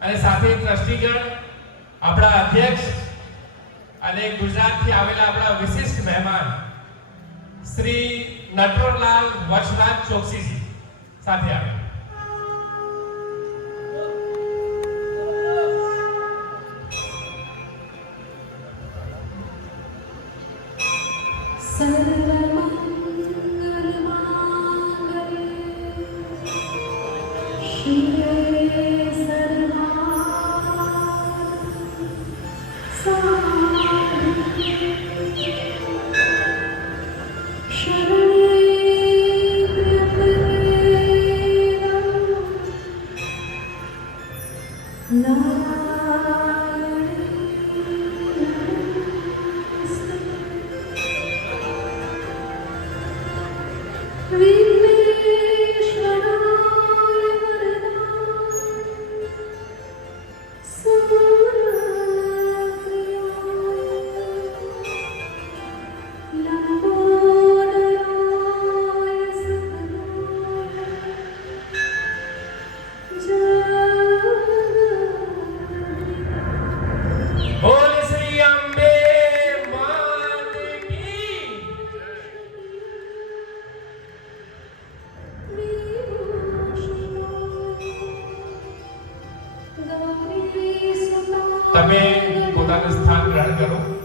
અને સાથે ટ્રસ્ટીગણ, આપણા અધ્યક્ષ અને ગુજરાતથી આવેલા આપણા વિશિષ્ટ મહેમાન શ્રી નટવરલાલ વચરાજ ચોકસીજી સાથે આવે. તમે પોતાનું સ્થાન ગ્રહણ કરો.